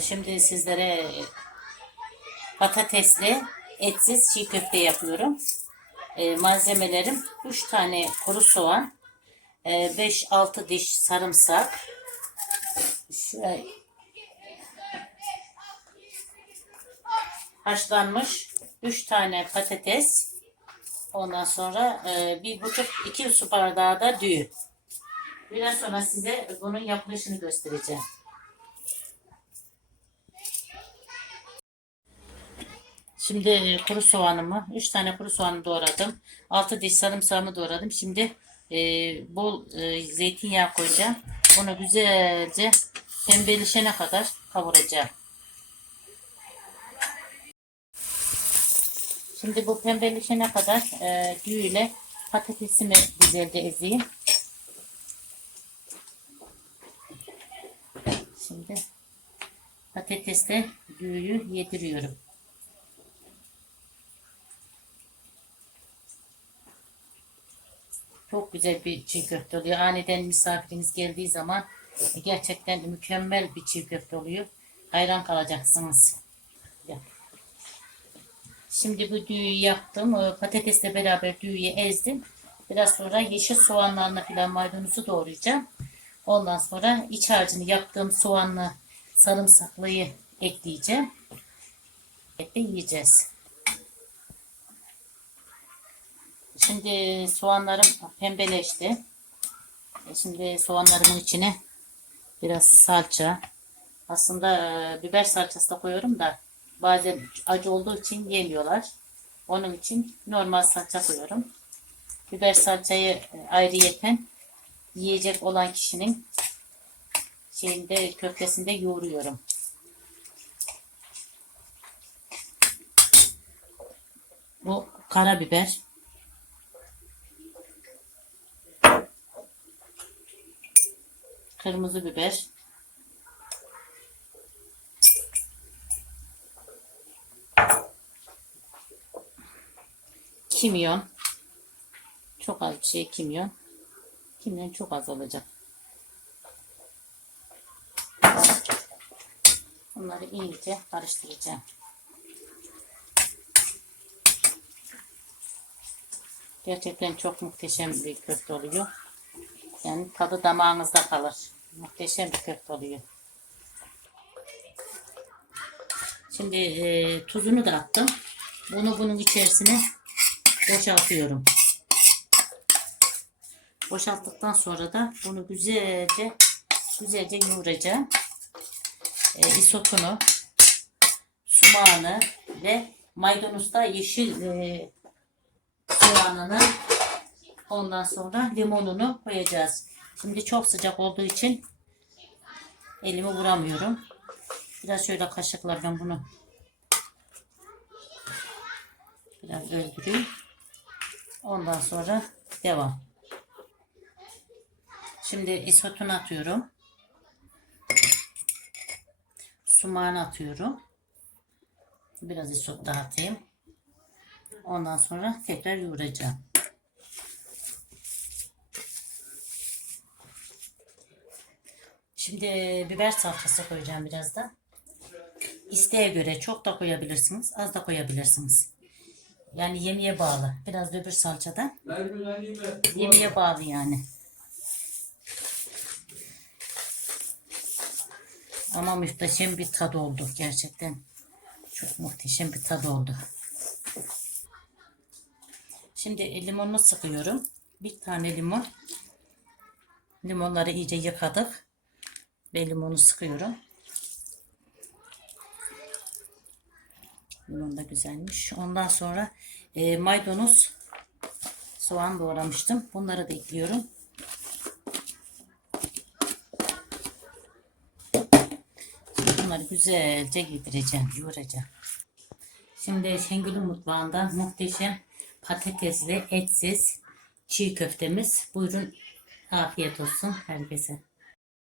Şimdi sizlere patatesli etsiz çiğ köfte yapıyorum. Ee, malzemelerim 3 tane kuru soğan, 5-6 diş sarımsak, haşlanmış 3 tane patates, ondan sonra e, bir buçuk iki su bardağı da düğün. Biraz sonra size bunun yapılışını göstereceğim. Şimdi e, kuru soğanımı, 3 tane kuru soğanı doğradım. 6 diş sarımsağımı doğradım. Şimdi e, bol e, zeytinyağı koyacağım. Bunu güzelce pembeleşene kadar kavuracağım. Şimdi bu pembeleşene kadar e, düğüyle patatesimi güzelce ezeyim. Şimdi patatesle düğüyü yediriyorum. Çok güzel bir çiğ köfte oluyor. Aniden misafiriniz geldiği zaman gerçekten mükemmel bir çiğ köfte oluyor. Hayran kalacaksınız. Şimdi bu düğüyü yaptım. Ee, Patatesle beraber düğüyü ezdim. Biraz sonra yeşil soğanlarla filan maydanozu doğrayacağım. Ondan sonra iç harcını yaptığım soğanlı sarımsaklıyı ekleyeceğim. Birlikte yiyeceğiz. Şimdi soğanlarım pembeleşti. E, Şimdi soğanlarımın içine biraz salça. Aslında e, biber salçası da koyuyorum da bazen acı olduğu için yemiyorlar. Onun için normal salça koyuyorum. Biber salçayı e, ayrıyeten yiyecek olan kişinin şeyinde köftesinde yoğuruyorum. Bu karabiber. Kırmızı biber. Kimyon. Çok az bir şey kimyon. Kimyon çok az olacak. Bunları iyice karıştıracağım. Gerçekten çok muhteşem bir köfte oluyor. Yani tadı damağınızda kalır. Muhteşem bir köfte oluyor. Şimdi e, tuzunu da attım. Bunu bunun içerisine boşaltıyorum. Boşalttıktan sonra da bunu güzelce güzelce yoğuracağım. E, isotunu, sumağını ve maydanozda yeşil e, soğanını ondan sonra limonunu koyacağız. Şimdi çok sıcak olduğu için elimi vuramıyorum. Biraz şöyle kaşıkla ben bunu biraz öldüreyim. Ondan sonra devam. Şimdi isotunu atıyorum. Sumağını atıyorum. Biraz isot daha atayım. Ondan sonra tekrar yoğuracağım. Şimdi biber salçası koyacağım biraz da. İsteğe göre çok da koyabilirsiniz, az da koyabilirsiniz. Yani yemeğe bağlı. Biraz da öbür salçadan. Yemeğe bağlı yani. Ama muhteşem bir tadı oldu gerçekten. Çok muhteşem bir tadı oldu. Şimdi limonunu sıkıyorum. Bir tane limon. Limonları iyice yıkadık. Ve limonu sıkıyorum. Limon da güzelmiş. Ondan sonra e, maydanoz, soğan doğramıştım. Bunları da ekliyorum. Bunları güzelce yedireceğim, yoğuracağım. Şimdi Şengül'ün mutfağında muhteşem patatesli, etsiz çiğ köftemiz. Buyurun afiyet olsun herkese.